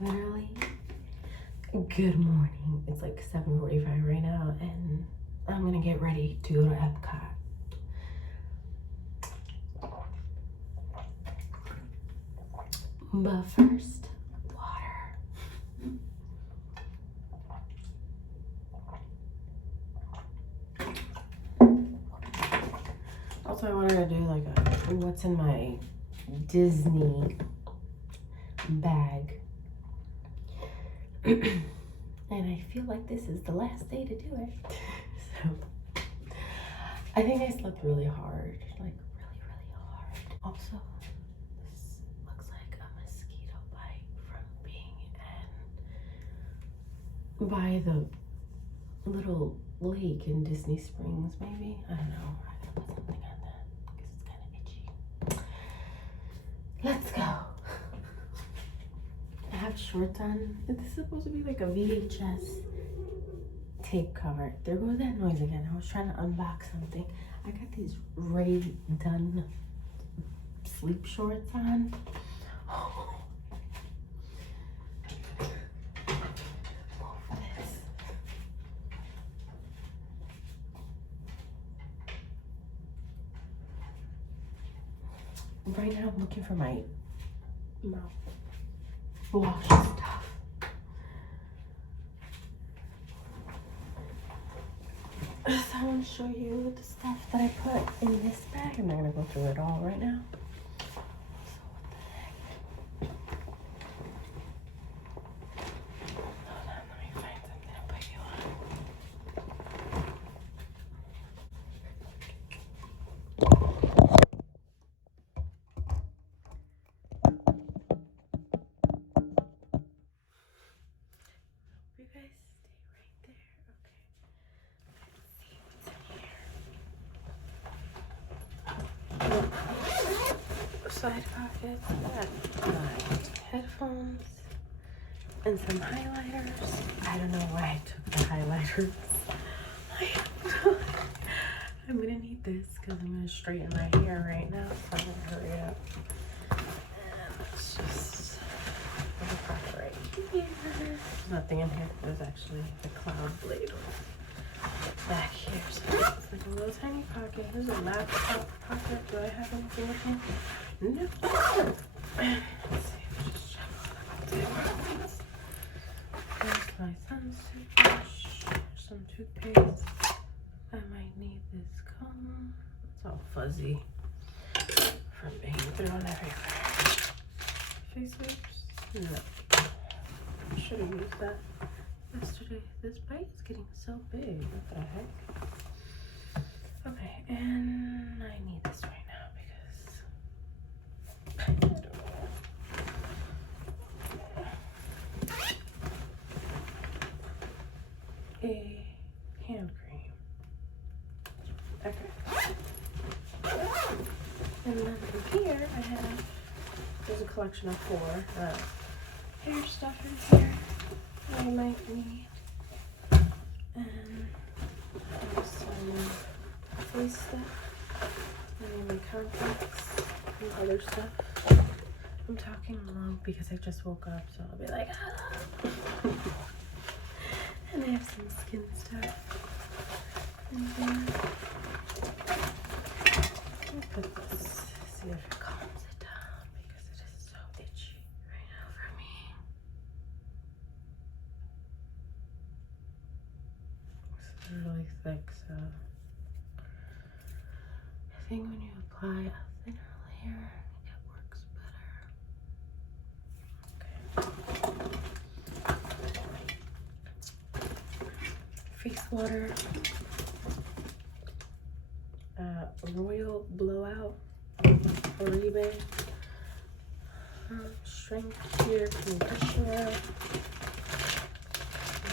Literally, good morning. It's like 7:45 right now, and I'm gonna get ready to go to Epcot. But first, water. Also, I wanted to do like a what's in my Disney bag. And I feel like this is the last day to do it. So I think I slept really hard, like really hard. Also, this looks like a mosquito bite from being by the little lake in Disney Springs, maybe. I don't know. I gotta put something on that because it's kind of itchy. Let's go. I have shorts on. This is supposed to be like a VHS tape cover. There goes that noise again. I was trying to unbox something. I got these Ray Dunn sleep shorts on. Right now I'm looking for my mouthwash stuff. So I want to show you the stuff that I put in this bag. I'm not going to go through it all right now. So what the heck? Hold on, let me find something to put you You guys stay right there. Okay. Let's see what's in here. Side pockets. I got headphones and some highlighters. I don't know why I took the highlighters. I'm gonna need this because I'm gonna straighten my hair right now, so I'm gonna hurry up. And let's just put it right here. There's nothing in here. There's actually the cloud blade back here. So it's like a little tiny pocket. Here's a laptop pocket. Do I have anything with me? No. Let's see. Just check all the things. There's my son's toothbrush. Some toothpaste. I might need this comb. It's all fuzzy from being thrown everywhere. Face wipes? No. I should have used that yesterday. This bite is getting so big. What the heck? Okay, and I need this right now because I don't know. A hand cream. Okay. And then from here I have, there's a collection of 4 hair stuff in here that I might need. And there's some face stuff. And then my contacts and other stuff. I'm talking long because I just woke up, so I'll be like, ah. And I have some skin stuff in here. Let me put this, see if it calms it down because it is so itchy right now for me. This is really thick, so I think when you apply a thinner layer, it works better. Okay. Face water. Royal Blowout Oribe. Strength Cure Conditioner.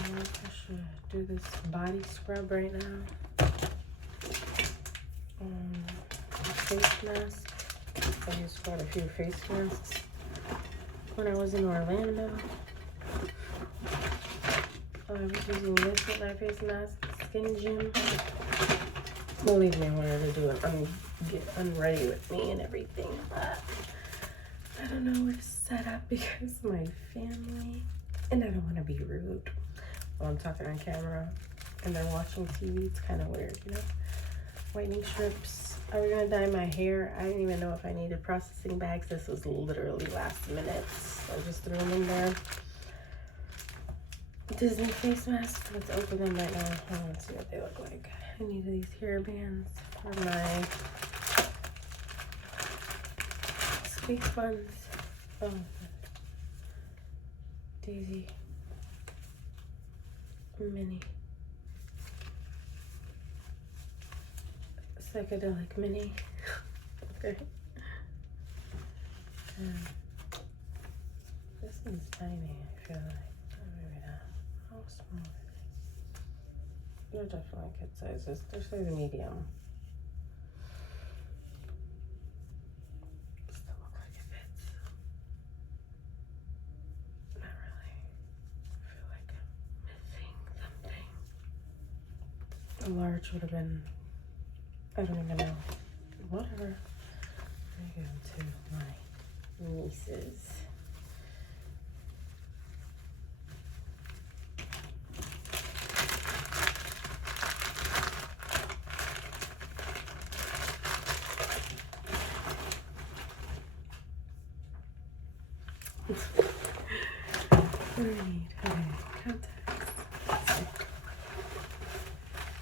I should do this body scrub right now. Face mask. I used quite a few face masks when I was in Orlando. I was using this with my face mask, Skin Gym. Believe me, I wanted to do it, get unready with me and everything, but I don't know where to set up because my family, and I don't want to be rude while I'm talking on camera and they're watching TV. It's kind of weird, you know. Whitening strips. Are we gonna dye my hair? I didn't even know if I needed processing bags. This was literally last minute, so I just threw them in there. Disney face masks. Let's open them right now. I want to see what they look like. I need these hair bands for my space buns. Oh, Daisy mini. Psychedelic mini. Okay. This one's tiny, I feel like. Maybe not. How small are they? They're definitely kid sizes. They're size medium. Still look like it fits. Not really. I feel like I'm missing something. A large would have been, I don't even know. Whatever. I go to my nieces.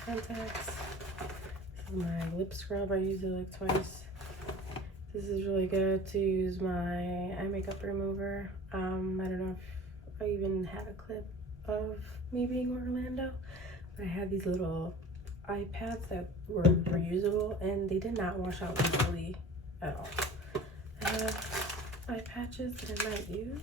Contacts. This is my lip scrub. I use it like twice. This is really good to use my eye makeup remover. I don't know if I even had a clip of me being Orlando, but I had these little eye pads that were reusable and they did not wash out easily at all. I have eye patches that I might use.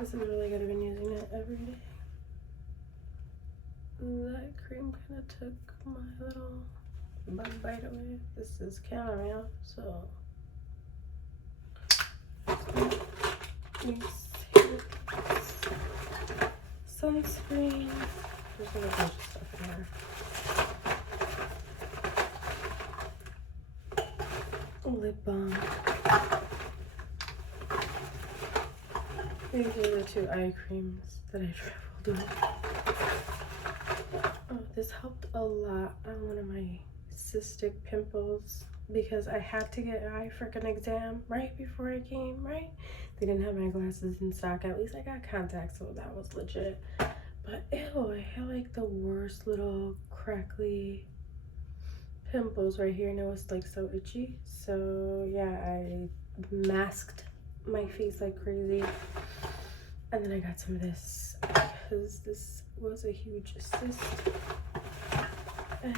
This is really good. I've been using it every day. That cream kind of took my little bug bite away. This is chamomile, so sunscreen. There's a bunch of stuff in here. Lip balm. These are the two eye creams that I traveled with. Oh, this helped a lot on one of my cystic pimples because I had to get an eye freaking exam right before I came, right? They didn't have my glasses in stock. At least I got contacts, so that was legit. But ew, I had like the worst little crackly pimples right here and it was like so itchy. So yeah, I masked my face like crazy. And then I got some of this because this was a huge cyst. And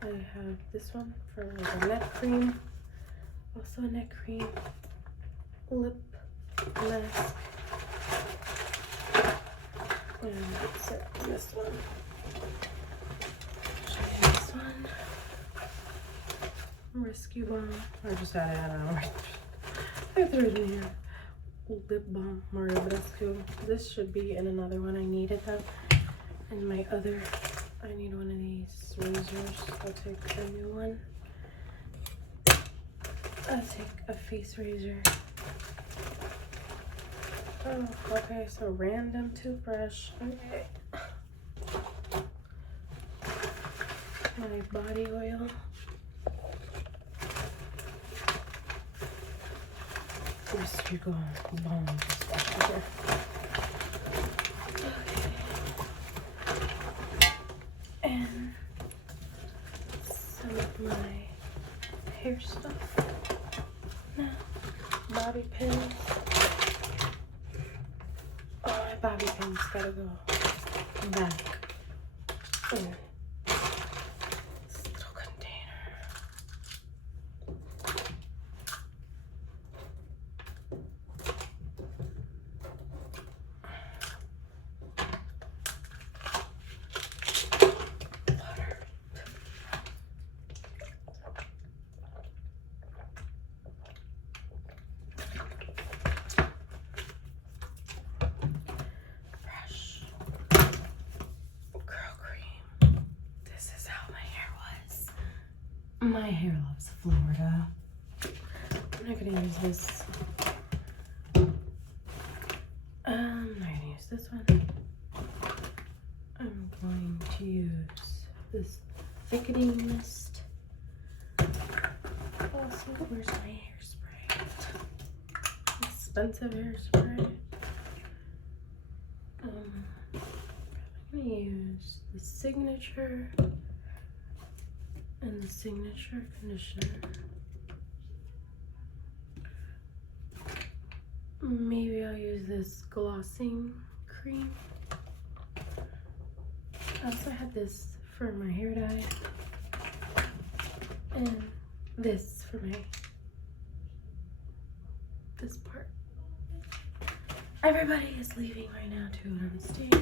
I have this one for like a neck cream. Also a neck cream. Lip mask. And this one. This one. Rescue balm. I just had it, I don't know. I threw it in here. Lip balm, Mario Rescue. This should be in another one. I needed that. And my other, I need one of these razors. I'll take a new one. I'll take a face razor. Oh, okay, so random toothbrush. Okay. My body oil. This should go bomb stuff here. Okay. And some of my hair stuff. Now, bobby pins. Oh, my bobby pins gotta go back in this little container. My hair loves Florida. I'm not gonna use this. I'm not gonna use this one. I'm going to use this thickening mist. Also, where's my hairspray? Expensive hairspray. I'm gonna use the Signature and the Signature conditioner. Maybe I'll use this glossing cream. I also had this for my hair dye and this for this part. Everybody is leaving right now to go on stage.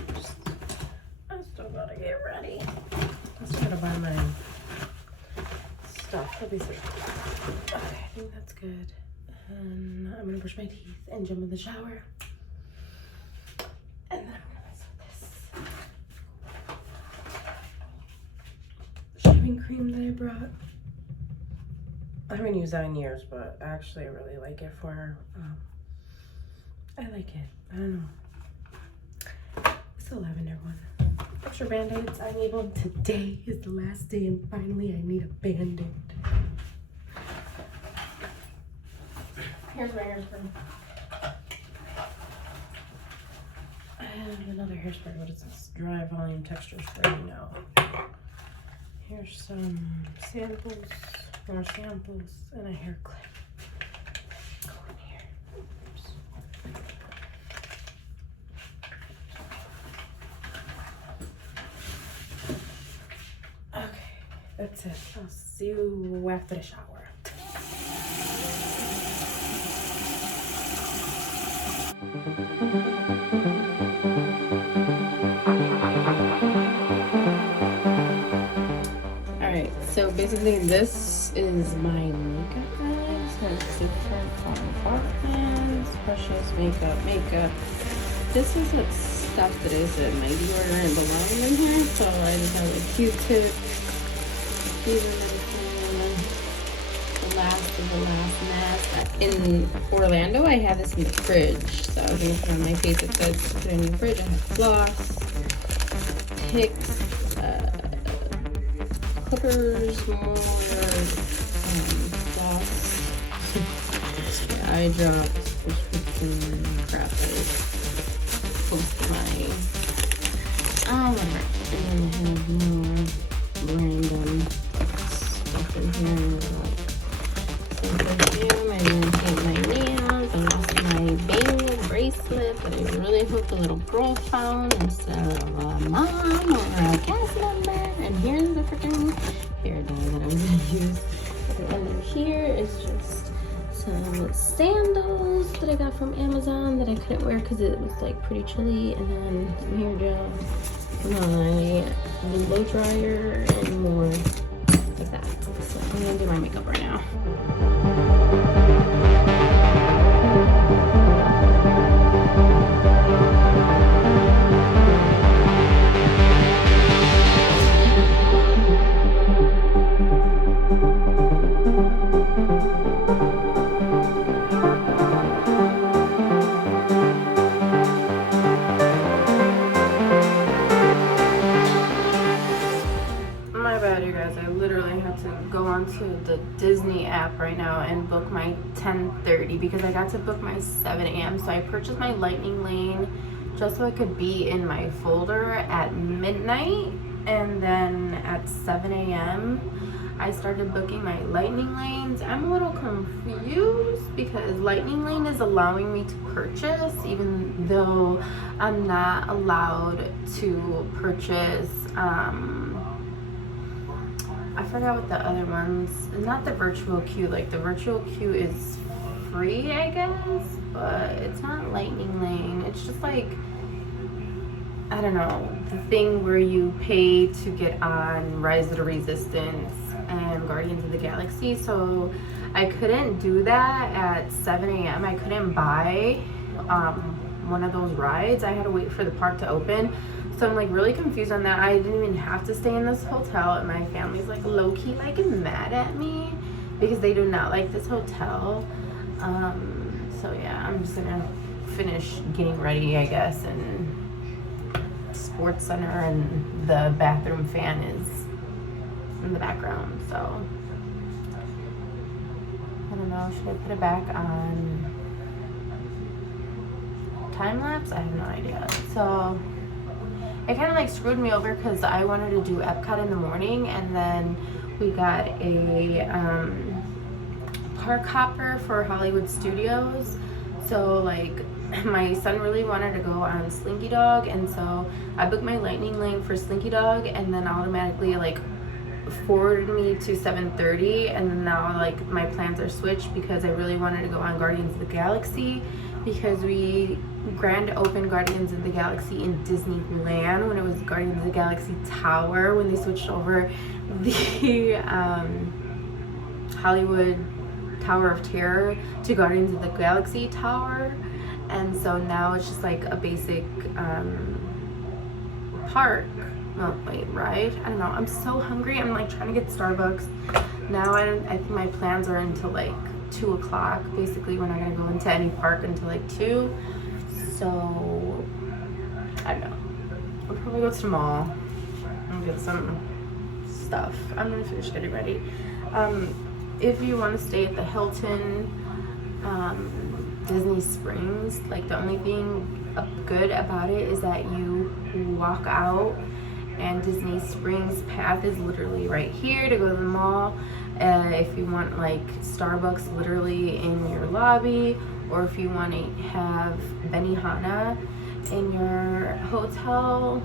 I still gotta get ready. I still gotta buy my stuff. Let me see. Okay, I think that's good. And I'm gonna brush my teeth and jump in the shower. And then I'm gonna mess with this shaving cream that I brought. I haven't used that in years, but actually I really like it for I like it. I don't know. It's a lavender one. Extra band-aids. I need one. Today is the last day and finally I need a band-aid. Here's my hairspray. I have another hairspray. What is this? Dry volume texture spray now. Here's some samples, more samples, and a hair clip. Go in here. Oops. Okay, that's it. I'll see you after the shower. Alright, so basically this is my makeup bag. So it's different bar pens, brushes, makeup. This is what stuff that is in my deodorant belong in here. So I just have a Q-tip, the last of the last mask. In Orlando, I had this in the fridge, so I was gonna put it on my face. It says put it in the fridge. I have floss, picks, clippers, more floss, eye drops, prescription crap that is close to my whatever. And then I have more random stuff in here, like perfume. I didn't paint my nails. I lost my bangle bracelet that I really hope the little girl found instead of a mom or a cast member. And here's the freaking hair dye that I was gonna use. And then here is just some sandals that I got from Amazon that I couldn't wear because it was like pretty chilly. And then some hair gel, my blow dryer, and more like that. So I'm gonna do my makeup right now. To the Disney app right now and book my 10:30 because I got to book my 7 a.m. So I purchased my Lightning Lane just so it could be in my folder at midnight, and then at 7 a.m. I started booking my Lightning Lanes. I'm a little confused because Lightning Lane is allowing me to purchase even though I'm not allowed to purchase I forgot what the other ones, not the virtual queue, like the virtual queue is free, I guess, but it's not Lightning Lane. It's just like, I don't know, the thing where you pay to get on Rise of the Resistance and Guardians of the Galaxy. So I couldn't do that at 7 a.m. I couldn't buy one of those rides. I had to wait for the park to open. So I'm like really confused on that. I didn't even have to stay in this hotel, and my family's like low-key like mad at me because they do not like this hotel. So yeah, I'm just gonna finish getting ready, I guess, and Sports Center and the bathroom fan is in the background, so I don't know, should I put it back on time lapse? I have no idea. So it kind of like screwed me over because I wanted to do Epcot in the morning, and then we got a park hopper for Hollywood Studios. So like my son really wanted to go on Slinky Dog, and so I booked my Lightning Lane for Slinky Dog, and then automatically like forwarded me to 7:30, and then now like my plans are switched because I really wanted to go on Guardians of the Galaxy, because we grand opened Guardians of the Galaxy in Disneyland when it was Guardians of the Galaxy Tower, when they switched over the Hollywood Tower of Terror to Guardians of the Galaxy Tower. And so now it's just like a basic park. Oh wait, ride? I don't know. I'm so hungry. I'm like trying to get Starbucks. Now I think my plans are until like 2 o'clock. Basically, we're not gonna go into any park until like 2. So I don't know. We'll probably go to the mall and get some stuff. I'm gonna finish getting ready. If you want to stay at the Hilton Disney Springs, like the only thing good about it is that you walk out and Disney Springs path is literally right here to go to the mall. If you want like Starbucks literally in your lobby, or if you want to have Benihana in your hotel,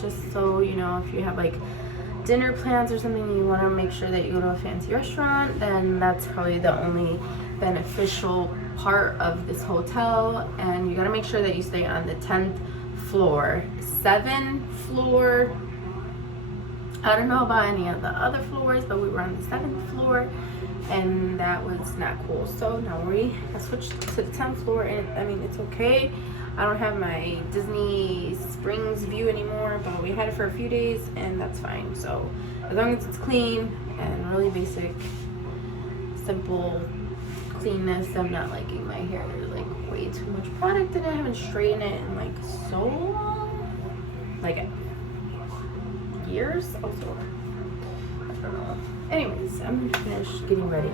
just so you know, if you have like dinner plans or something, you want to make sure that you go to a fancy restaurant, then that's probably the only beneficial part of this hotel. And you got to make sure that you stay on the 10th floor. 7th floor, I don't know about any of the other floors, but we were on the 7th floor and that was not cool. So now I switched to the 10th floor, and I mean, it's okay. I don't have my Disney Springs view anymore, but we had it for a few days and that's fine. So as long as it's clean and really basic, simple cleanness. I'm not liking my hair. There's like way too much product in it. I haven't straightened it in like so long, like years also. I don't know. Anyways, I'm gonna finish getting ready.